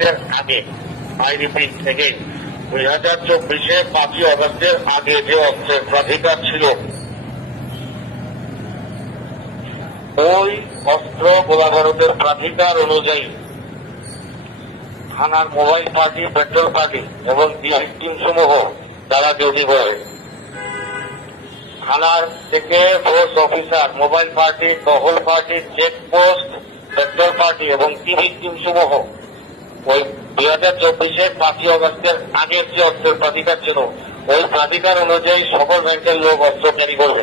অগস্টের আগে I repeat থেকে দুই হাজার চব্বিশে পাঁচই অগস্টের আগে যে অস্ত্রের প্রাধিকার ছিল, ওই অস্ত্র গোলাবারুদের প্রাধিকার অনুযায়ী থানার মোবাইল পার্টি, পেট্রোল পার্টি এবং টিম সমূহ তারা ডিউটি করে। থানার থেকে ফোর্স অফিসার মোবাইল পার্টি টহল পার্টি চেকপোস্ট পেট্রোল পার্টি এবং টিভি টিম সমূহ ওই দুই হাজার চব্বিশের পাঁচই অগস্টের আগের যে অস্ত্রের প্রাধিকার ছিল ওই প্রাধিকার অনুযায়ী সকল ব্যাংকের লোক অস্ত্র ক্যারি করবে।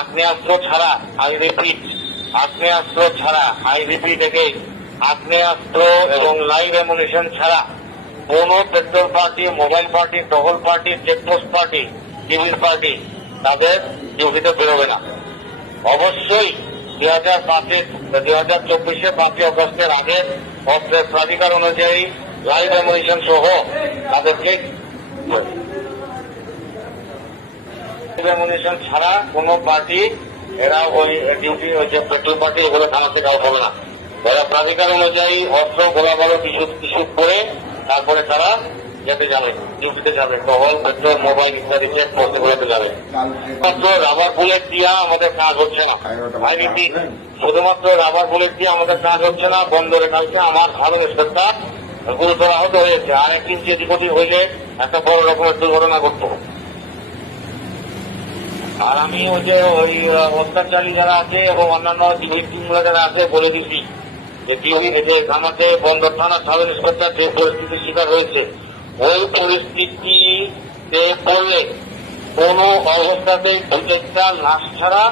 আগ্নেয়াস্ত্র ছাড়া আই রিপিট, আগ্নেয়াস্ত্র ছাড়া আই রিপিট এগেইন আগ্নেয়াস্ত্র এবং লাইভ অ্যামুনিশন ছাড়া কোন পেট্রোল পার্টি, মোবাইল পার্টি, টহল পার্টি, চেকপোস্ট পার্টি, টিভির পার্টি তাদের ডিউটিতে বেরোবে না। অবশ্যই দুই হাজার পাঁচের, দুই হাজার চব্বিশে পাঁচই অগস্টের প্রাধিকার অনুযায়ী লাইভ অ্যামুনিশন সহ তাদেরকে ছাড়া কোন পার্টি এরা ওই ডিউটি পেট্রোল পার্টি না। এরা প্রাধিকার অনুযায়ী অস্ত্র গোলা কিছু কিছু করে তারপরে তারা যেতে যাবে ডিউটিতে যাবে টহল পেট্রোল মোবাইল ইত্যাদি চেক করতে করতে যাবে। শুধুমাত্র রাবার বুলেট দিয়া আমাদের কাজ হচ্ছে না। I শুধুমাত্র রাবার বুলেট দিয়ে আমাদের কাজ হচ্ছে না বন্দরে কালকে আমার ভালো ইন্সপেক্টর গুরুতর আহত হয়েছে। আর এক ইঞ্চি এদিক ওদিক হইলে একটা বড় রকমের দুর্ঘটনা ঘটতো। আর আমি ওই যে ওই অত্যাচারী যারা আছে এবং অন্যান্য ভিক্টিমগুলো যারা আছে, বলে ডিউটি যে আমাদের বন্দর থানা সাব ইন্সপেক্টর যে পরিস্থিতির শিকার হয়েছে ওই পরিস্থিতিতে পড়লে কোন অবস্থাতেই প্রত্যেকটা লাশ ছাড়া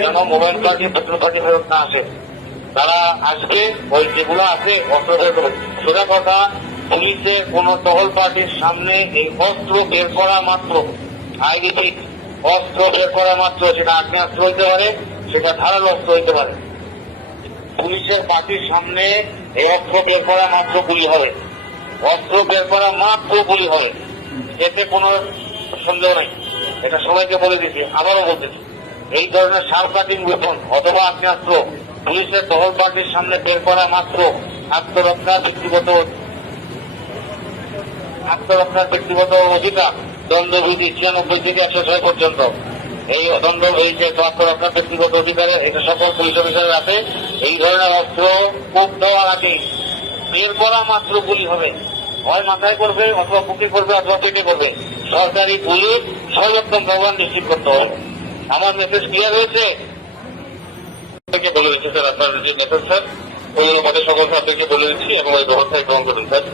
যেন মোবাইল পার্টি পেট্রোল পার্টি ফেরত না আসে। তারা আসবে ওই যেগুলো আছে, অস্ত্র সোজা কথা পুলিশের কোন টহল পার্টির সামনে এই অস্ত্র বের করা মাত্র। আই রিপিট অস্ত্র বের করা মাত্র, সেটা আগ্নেয়াস্ত্র হইতে পারে, সেটা ধারালো অস্ত্র হইতে পারে। পুলিশের পার্টির সামনে এই অস্ত্র বের করা মাত্র গুলি হবে। অস্ত্র বের করা মাত্র হবে। এতে কোনো সন্দেহ নেই। এটা সবাইকে বলে দিচ্ছি আবারও বলতেছি এই ধরনের সার কাটিং ওয়েপন অথবা আগ্নেয়াস্ত্র পুলিশের টহল পার্টির সামনে বের করা মাত্র আত্মরক্ষা ব্যক্তিগত আত্মরক্ষার ব্যক্তিগত অধিকার, দণ্ডবিধি ছিয়ানব্বই থেকে একশো ছয় পর্যন্ত। এই দণ্ড এই যে আত্মরক্ষার ব্যক্তিগত অধিকারে, এটা সকল পুলিশ অফিসারের আছে এই ধরনের অস্ত্র কূপ দেওয়ার আগে বের করা মাত্র গুলি হবে। হয় মাথায় করবে অথবা বুকে করবে অথবা পেটে করবে। সরকারি গুলি সর্বোত্তম ব্যবহার নিশ্চিত করতে হবে। আমার মেসেজ ক্লিয়ার হয়েছে? বলে দিচ্ছি স্যার, আপনার যে মেসেজ স্যার, ওই অনুপাতে সকল সাবজেক্টকে বলে দিচ্ছি এবং ওই ব্যবস্থায় গ্রহণ করুন, স্যার।